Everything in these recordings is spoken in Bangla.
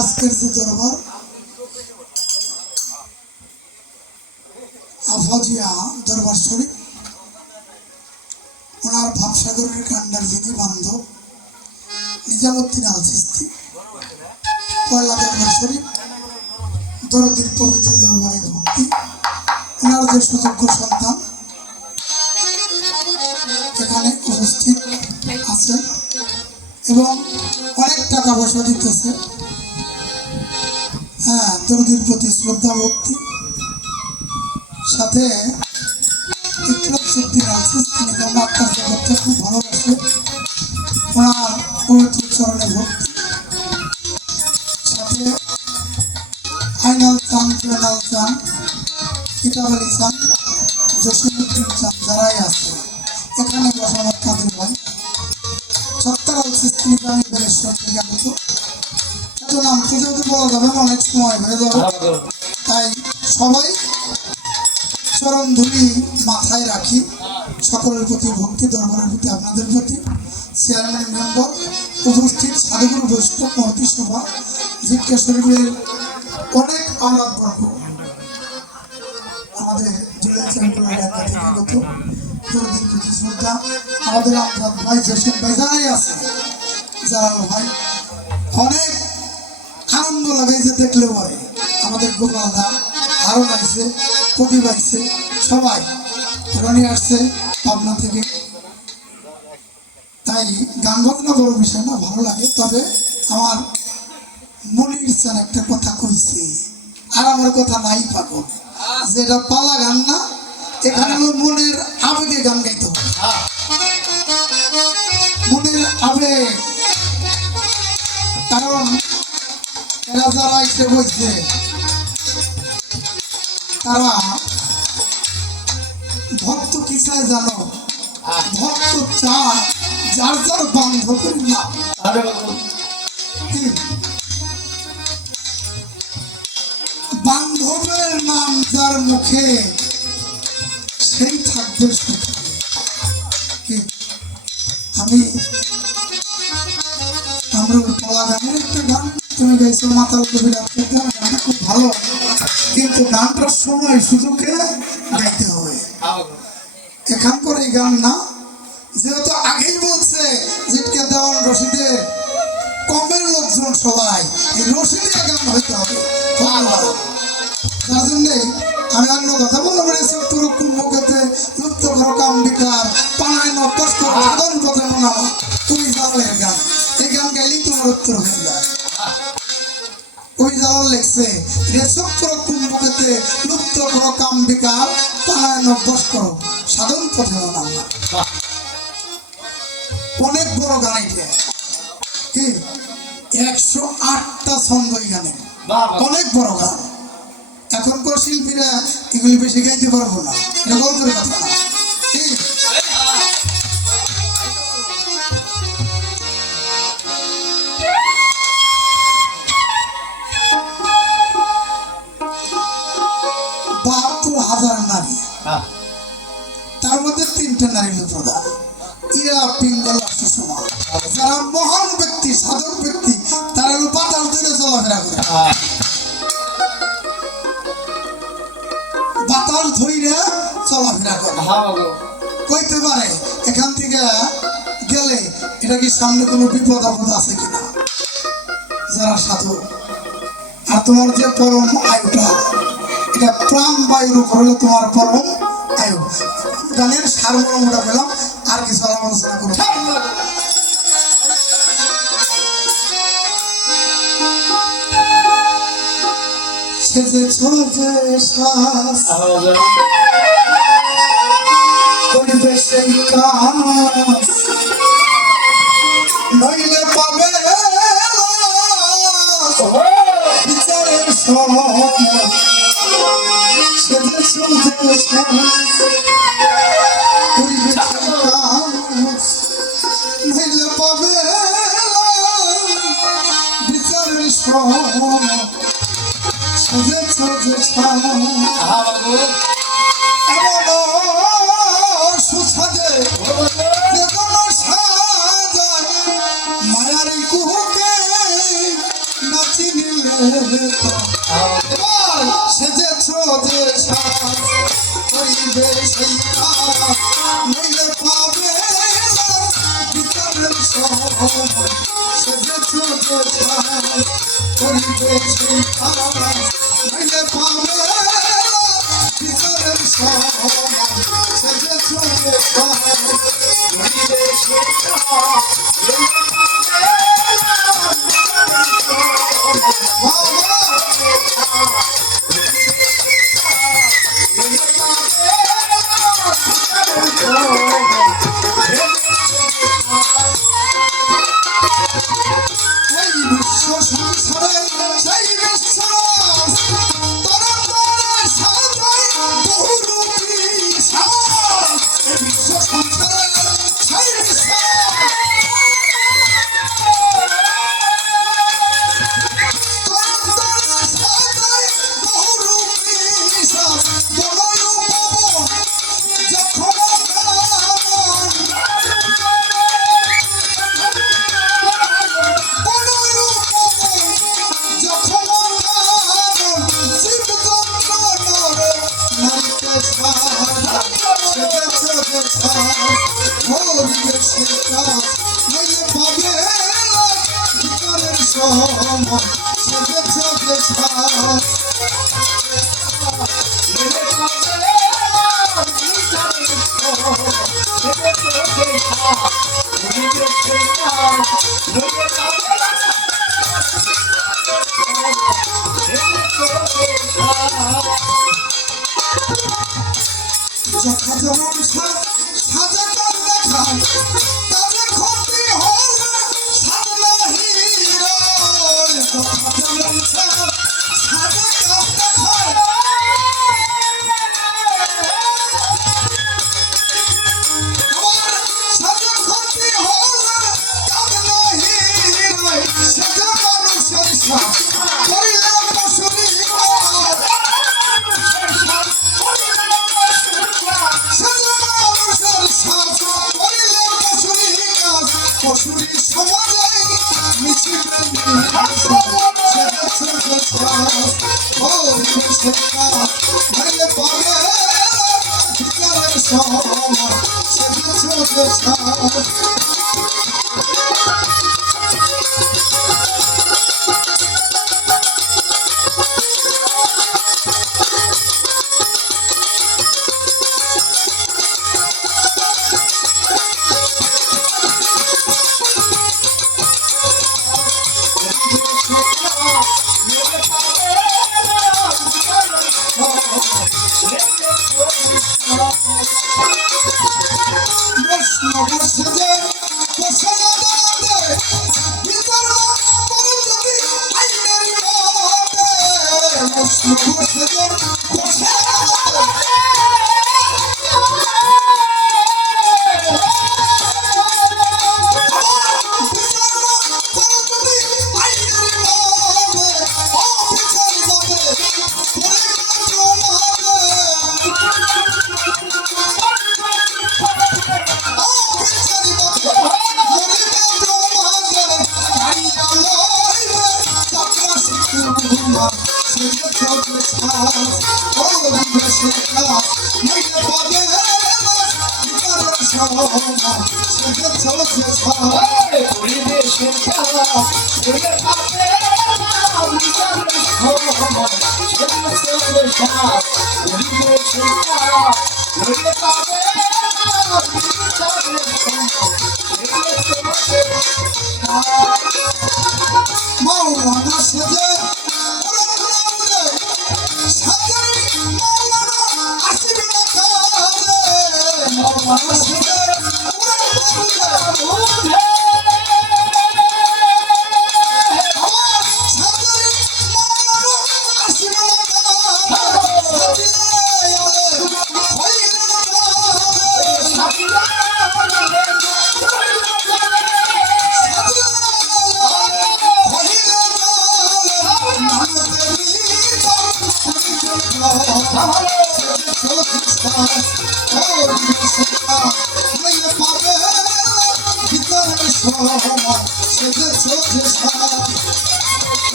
আজকের যে দরবার আফাজিয়া দরবার শরীফ, ওনার ভাবসাগরের কান্ডার যিনি বান্ধব নিজামুদ্দিন আল চিশতি, পয়লা দরবার শরীফ দরদির পবিত্র দরবারের ভক্তি, ওনার যে সুযোগ্য সন্তান এখানে উপস্থিত আছে এবং অনেক টাকা পয়সা দিতেছে। হ্যাঁ, দরদির প্রতি শ্রদ্ধা ভক্তি সাথে ইকরামউদ্দিন আল চিশতি আত্মার জগৎকে খুব ভালোবাসে, ওনার পবিত্র চরণে ভক্তি সাথে আইনাল চান, জয়নাল চান, কিতাব আলী চান, জসিমউদ্দিন চান, যারাই আছে এখানে বসানোর কাদের ভাই সত্তর আল চিশতি আমি বেলেশ্বর থেকে আগত। এত নাম তো যেহেতু বলা যাবে না, অনেক সময় হয়ে যাবে, তাই সবাই চরণ ধুলি মাথায় রাখি। সকলের প্রতি ভক্তি, দরবারের প্রতি আপনাদের প্রতি, চেয়ারম্যান মেম্বার উপস্থিত, সাধুগুরু বৈষ্ণব মহতি সভা, জিজ্ঞা শরীফের অনেক আওলাদ বর্গ, আমাদের জুয়েল চ্যাম্পিয়নের এলাকা থেকে গত দরদির প্রতি শ্রদ্ধা, আমাদের আমজাদ ভাই, জসিম ভাই, যারাই আছে, জালাল ভাই, অনেক আনন্দ লাগে যে দেখলে পরে আমাদের গোপাল দা আরো আইছে, প্রদীপ আইছে, সবাই রনি আসছে পাবনা থেকে। তাই গান বাজনা বড় বিষয় না, ভালো লাগে। তবে আমার মনির চান একটা কথা কইছে, আর আমার কথা নাই পাগল, যেটা পালা গান না, এখানে মনের আবেগে গান গাইতে হবে, মনের আবেগ। কারণ এরা যারা এসে বলছে তারা ভক্ত কি চায় জানো? ভক্ত চায় যার যার বান্ধবের নাম, বান্ধবের নাম যার মুখে সেই থাকবে সুখে। আমি আমরা পলা গানের একটা গান তুমি গাইছো, মাতাল কবিরা, গানটা খুব ভালো, কিন্তু গানটার সময় সুযোগে গাইতে হবে। এখানকার এই গান না, যেহেতু আগেই বলছে জিটকে দেওয়ান রশিদের কমের লোকজন সবাই এই রশিদিয়া গান হইতে হবে, তার জন্যে আমি অন্য কথা বললাম, তোর কুম্ভকেতে লুপ্ত করো কাম্বিকার পানায় নকশ করো সাধারণ কথা নামা তুমি জালের গান, এই গান গাইলেই তোমার উত্তর হয়ে যায়। ওই জালাল লেখছে রেশক্তর কুম্ভকেতে লুপ্ত করো কাম্বিকার পানায় নকশ করো সাধারণ কথা নামা। অনেক বড় গান এটা, কি 108টা ছন্দ এই গানে, অনেক বড় গান। এখনকার শিল্পীরা এগুলি বেশি গাইতে পারবো না, এটা গল্পের কথা না। নারী, তার মধ্যে 3টা নারী প্রধান, ইরা পিঙ্গল সমান। যারা মহান ব্যক্তি, সাধক ব্যক্তি, তারা হলো পাতাল ধরে চলাফেরা করে, বাতাস ধইরা চলাফেরা করে, কইতে পারে এখান থেকে গেলে এটা কি সামনে কোনো বিপদ আপদ আছে কিনা। যারা সাধু, আর তোমার যে পরম আয়ুটা, এটা প্রাণ বায়ুর উপর হলো তোমার পরম আয়ু। গানের সারমর্মটা পেলাম, আর কিছু আলোচনা করবো। সেজেছ যে শ্বাস করিবে সেই কাজ, নইলে পাবে বিচারের সময়। সেজেছ যে শ্বাস করিবে সেই কাজ, নইলে পাবে বিচারের সময়। সুসাদে এবার সেজেছ যে সাজ করিবে সেই কাজ নইলে পাবে বিচারের সময় সেজেছ যে সাজ করিবে সেই কাজ নইলে পাবে বিচারের সময় সেজেছ যে সাজ করিবে সেই কাজ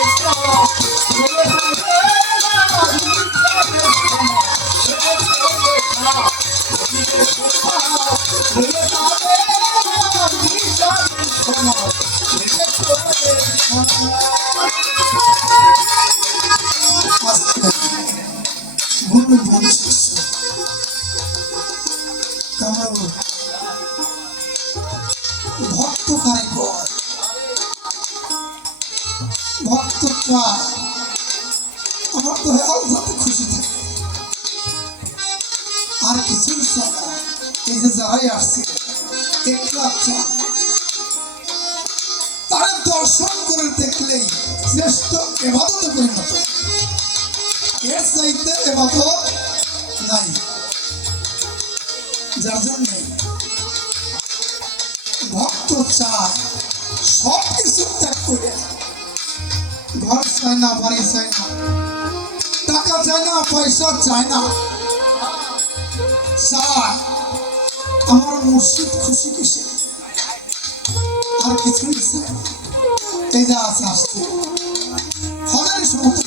Oh, ভক্ত কারে কয় ভক্ত চায় আমার তো হেয়াল যাতে খুশি থাকে আর কিছুই চায় না। এই যে যারাই আসছে একলা চায় তারা দর্শন করে দেখলেই শ্রেষ্ঠ এবাদতে পরিণত, এর চাইতে এবাদত নাই। যার জন্য ভক্ত চায় সব কিছু ত্যাগ করে, ঘর চায় না, বাড়ি চায় না, টাকা চায় না, পয়সা চায় না, চায় আমার মুর্শিদ খুশি কিসে, আর কিছুই চায় না। এই যে আসছে ফলের সমুদ্র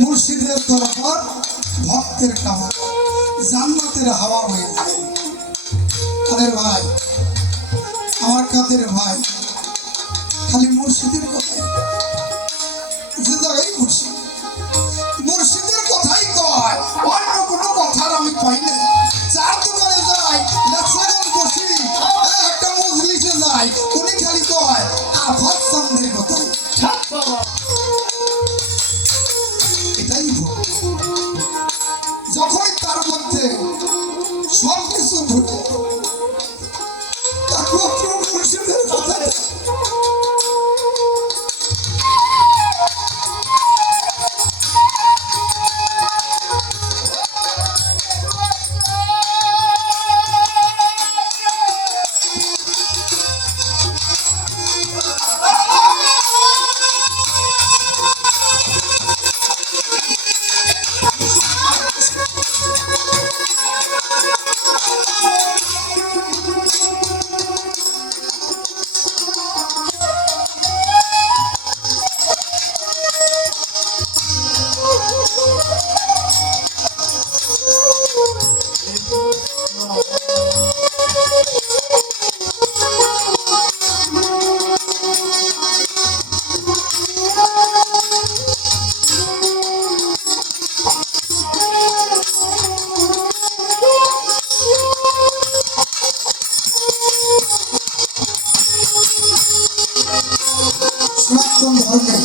মুর্শিদের দরবার ভক্তের কামনা জান্নাতের হাওয়া হয়ে যায়। কাদের ভাই, আমার কাদের ভাই, খালি মুর্শিদের কথাই, যে জায়গায় মুর্শিদ মুর্শিদের কথাই কয়, অন্য কোনো কথার আমি পাই না। চার দোকানে যাই, লেকচারার বসি, একটা মজলিসে যাই, উনি খালি কয় আফাত চান্দের কথাই। এটাই যখনই তার মধ্যে সব কিছু ভুলে একমাত্র মুর্শিদের কথা সনাতন ধর্মে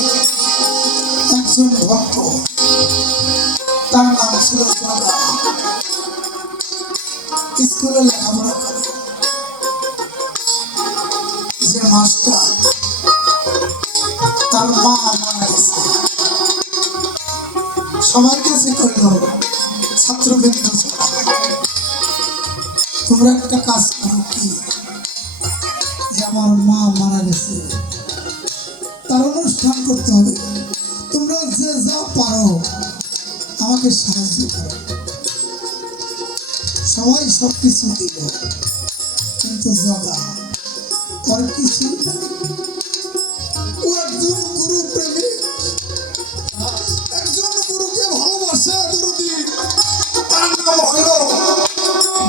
একজন ভক্ত, তার নাম ছিল জগা। স্কুলে লেখাপড়া করে, যে মাস্টার তার মা মারা গেছে, সবার কাছে কইল ছাত্রবৃন্দ তোমরা একটা কাজ করো, কি যে আমার মা মারা গেছে, তার অনুষ্ঠান করতে হবে, তোমরা যে যা পারো আমাকে সাহায্য করো। সবাই সবকিছু দিল, কিন্তু জগা ওর কিছু, ও একজন গুরু প্রেমিক, একজন গুরুকে ভালোবাসে দরদি, তার নাম হলো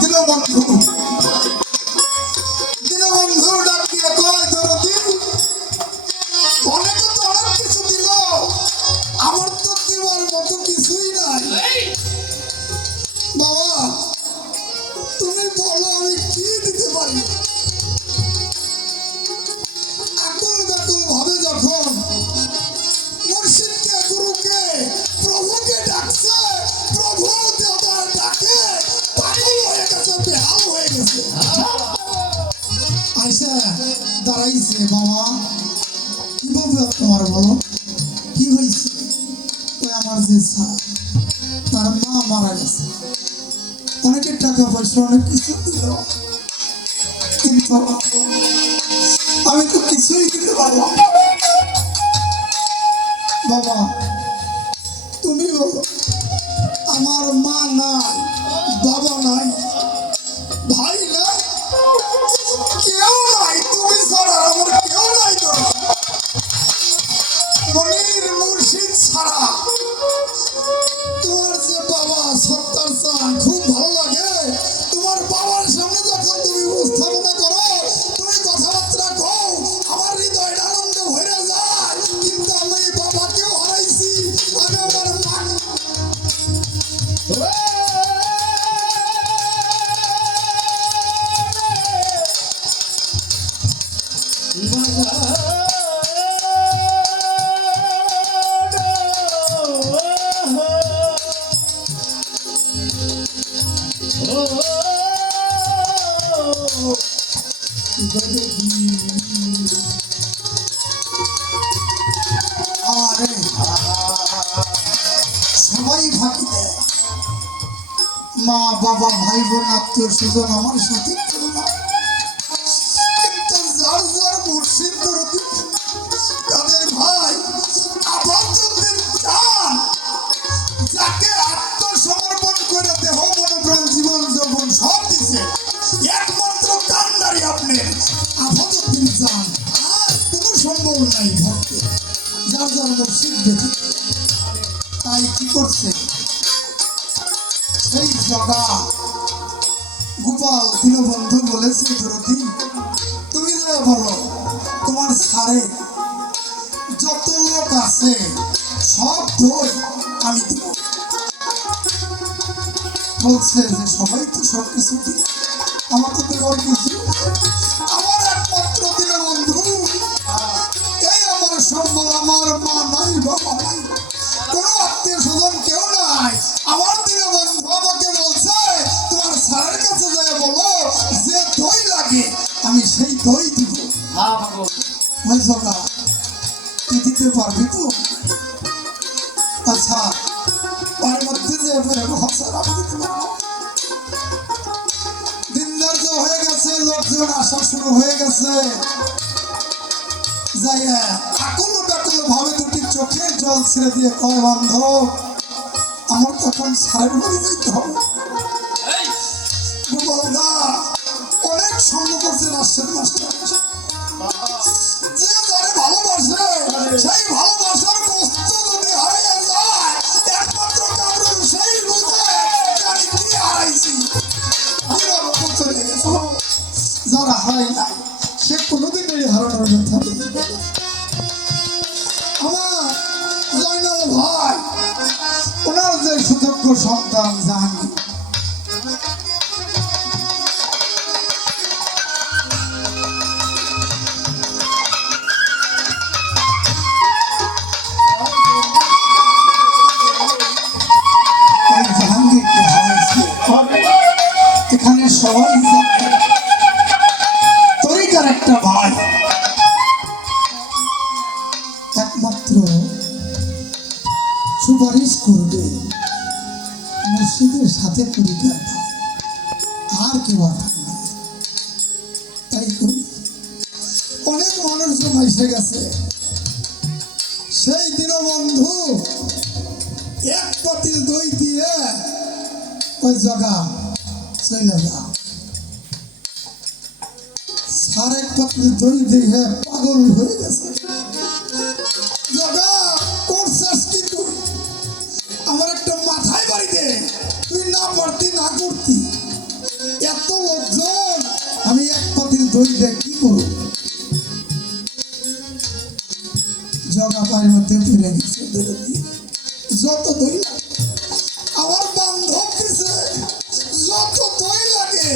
দীনবন্ধু। দীনবন্ধু ডাক দিয়ে কয়, দরদি অনেকে তো অনেক কিছু দিল, আমার তো দেওয়ার মতো কিছুই নাই, বাবা তুমি বলো আমি কি দিতে পারি। আকুল ব্যাকুল ভাবে যখন মুর্শিদকে, গুরুকে, প্রভুকে ডাকছে, প্রভু দেওয়ার ডাকে পাগল হয়ে গেছে, বেহাল হয়ে গেছে। আইসা দাঁড়াইছে, বাবা কি বলবে তোমার, বলো কি হয়েছে। আমার যে তার মা মারা গেছে, অনেকের টাকা পয়সা অনেক কিছু দিল, কিন্তু আমি তো কিছুই দিতে পারবো না। বাবা তুমি বলো, আমার মা নাই, বাবা নাই, ভাই নাই, কেউ নাই, তুমি ছাড়া আমার কেউ নাই। তো আরে সবাই ফাঁকি দেয়, মা বাবা ভাই বোন আত্মীয় স্বজন আমার সাথে কেউ না, কিন্তু যার যার মুর্শিদ দরদি তাদের ভাই আবাদুদ্দিন চান, যাকে আত্মসমর্পণ করে দেহ মন প্রাণ জীবন যৌবন সব দিছে, একমাত্র কান্ডারি আপনার আবাদুদ্দিন চান। আর কোনো সম্ভব নাই ভক্তি যার যার মুর্শিদ ব্যতীত। তাই কি করছে সেই জগা গোপাল দীনবন্ধু বলেছে, দরদি তুমি যা বলো, তোমার সারে যত লোক আছে সব দই আমি দিব। বলছে যে সবাই তো সব কিছু দিল, আমার তো দেওয়ার কিছু, আমার একমাত্র দীনবন্ধু, এই আমার সম্বল, আমার মা নাই বাবা নাই, কোনো আত্মীয় স্বজন কেউ নাই, আমার দীনবন্ধু আমাকে বলছে তোমার স্যারের কাছে যায় বলো যে দই লাগে আমি সেই দই দিব। বলছো না তুই দিতে পারবি তো? আচ্ছা তার মধ্যে যে স্যার আমি দিতে পারবো। দিন ধার্য হয়ে গেছে, লোকজন আসা শুরু হয়ে গেছে, যাই আকুল ব্যাকুল ভাবে দুটি চোখের জল ছেড়ে দিয়ে কয়, বান্ধব আমার তখন সারের বাড়ি যেতে হবে। গোপালদা অনেক সঙ্গ করছে রাষ্ট্রের মাস্টার, যে যারে ভালোবাসে সেই ভালোবাসার বস্তু যদি হারিয়ে যায়, একমাত্র কারণ সেই বুঝে আমি কি হারাইছি। চলে গেছে, যারা হারাই নাই সে কোনোদিনই হারানোর কথা নেই। আমার জয়নাল ভাই ওনার যে সুযোগ্য সন্তান জাহাঙ্গীর, জাহাঙ্গীরকে হারাইছে এখানে সবাই তরিকার একটা ভাই, একমাত্র সুপারিশ করবে মসজিদের সাথে তরিকার ভাই, আর কেউ আর না। তাই করি অনেক মানুষজন এসে গেছে, সেই দীনবন্ধু এক পাতিল দই দিয়ে ওই জায়গা চলে যা, সার এক পাতিল দই দিয়ে পাগল হয়ে গেছে। জায়গা করছিস কি তুই? আমার একটা মাথায় বাড়িতে তুই না পারতি না করতি, এত লোকজন আমি এক পাতিল দই দিয়ে কি করব? জগা পায়ের মধ্যে ফিরে গেছে, যত দই আমার বান্ধব দিছে, যত দই লাগে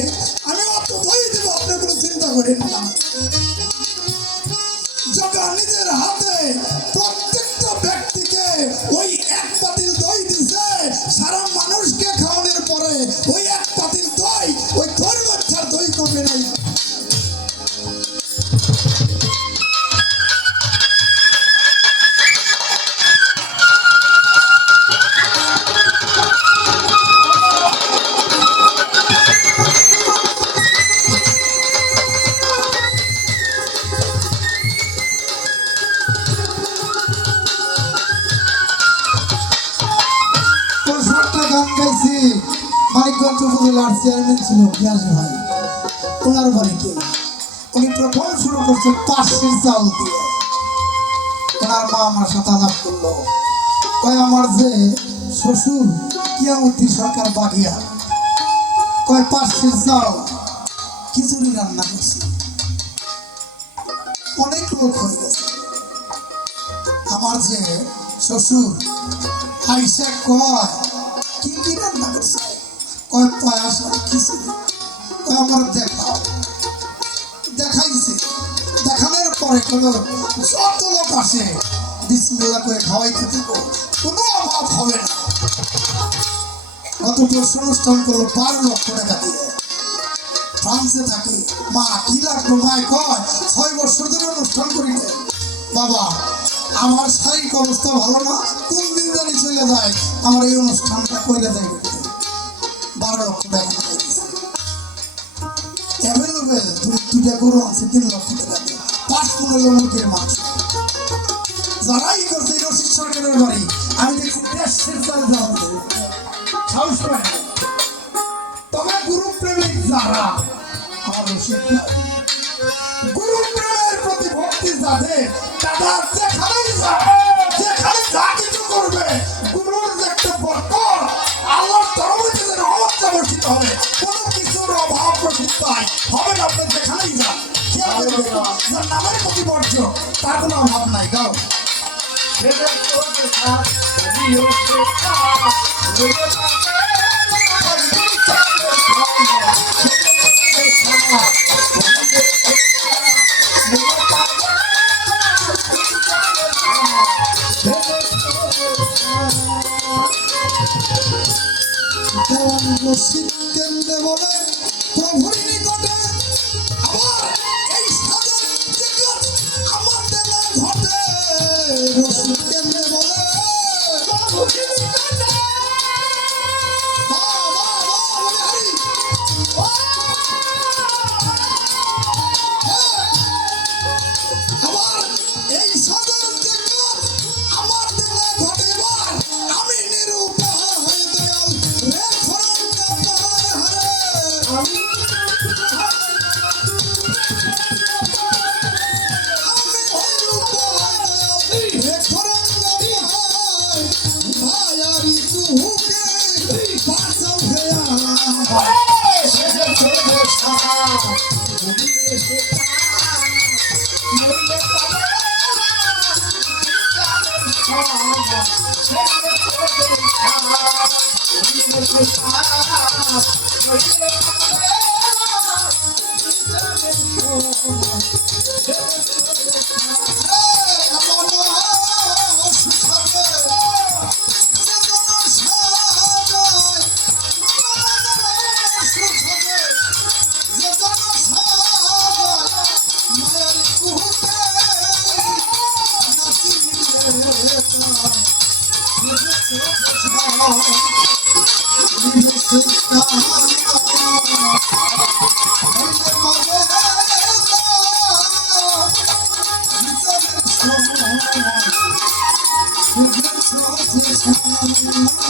আমি অত দই দেবো, আপনি কোনো চিন্তা করেন না। জগা নিজের হাতে প্রত্যেকটা ব্যক্তিকে ওই এক পাতিল দই দিছে, সারা মানুষকে খাওয়ানোর পরে ওই এক পাতিল দই ওই তোর বাচ্চার দই কমে নাই। গান গাইছি মানিকগঞ্জ উপজেলার চেয়ারম্যান ছিল পিয়াস ভাই, ওনার বাড়িতে উনি প্রথম শুরু করছে পাশের চাউল দিয়ে। ওনার মা আমার সাথে আলাপ করলো, কয় আমার যে শ্বশুর কিয়ামতি সরকার বাগিয়া, কয় পাশের চাউল খিচুড়ি রান্না করছে, অনেক লোক হয়ে গেছে। আমার যে শ্বশুর আইসা কয় কি কি রান্না করছে, কয় পায়াস আর খিচুড়ি, কয় আমার দেখাও। দেখাইছে, দেখানোর করে কোনো যত লোক আসে বিসমিল্লাহ করে খাওয়াইতে দেবো, কোনো অভাব হবে না। গত বছর অনুষ্ঠান করলো 12 লক্ষ টাকা দিয়ে, ফ্রান্সে থাকে। মা কি লাগলো? মায় কয় 6 বছর ধরে অনুষ্ঠান করিতে। বাবা আমার শারীরিক অবস্থা ভালো না, কোন দিন জানি চলে যায়, আমার এই অনুষ্ঠানটা করে দেয়। 12 লক্ষ টাকা অ্যাভেলেবেল, দুটা গরু আছে 3 লক্ষ টাকা দিয়ে, 5 15 মুরগির মাংস। যারাই করছে রশিদ সরকারের বাড়ি, আমি দেখছি দেশের চালে যাওয়া সাহস পায় না। তবে গুরু প্রেমিক যারা, আমার রশিদ গুরু প্রেমের প্রতি ভক্তি যাদের, তারা যেখানেই যায়, যেখানে যা কিছু করবে, গুরুর যে একটা বরকত আল্লাহর তরফ থেকে যেন অবস্থা বর্ষিত হবে, কোনো কিছুর অভাব বর্ষিত হবে না। আপনি যেখানেই যান, যার নামের প্রতি বর্জ্য, তার কোনো অভাব নাই। গাও রশিদ কেন্দ্রে বলে প্রভুর নিকটে আবার এই সাধন জগৎ আমার দেনা ঘটে। রশিদ কেন্দ্রে বলে প্রভুর নিকটে আবার এই সাধন জগৎ আমার দেনা ঘটে। আমি নিরুপায় দয়াল রে Thank you.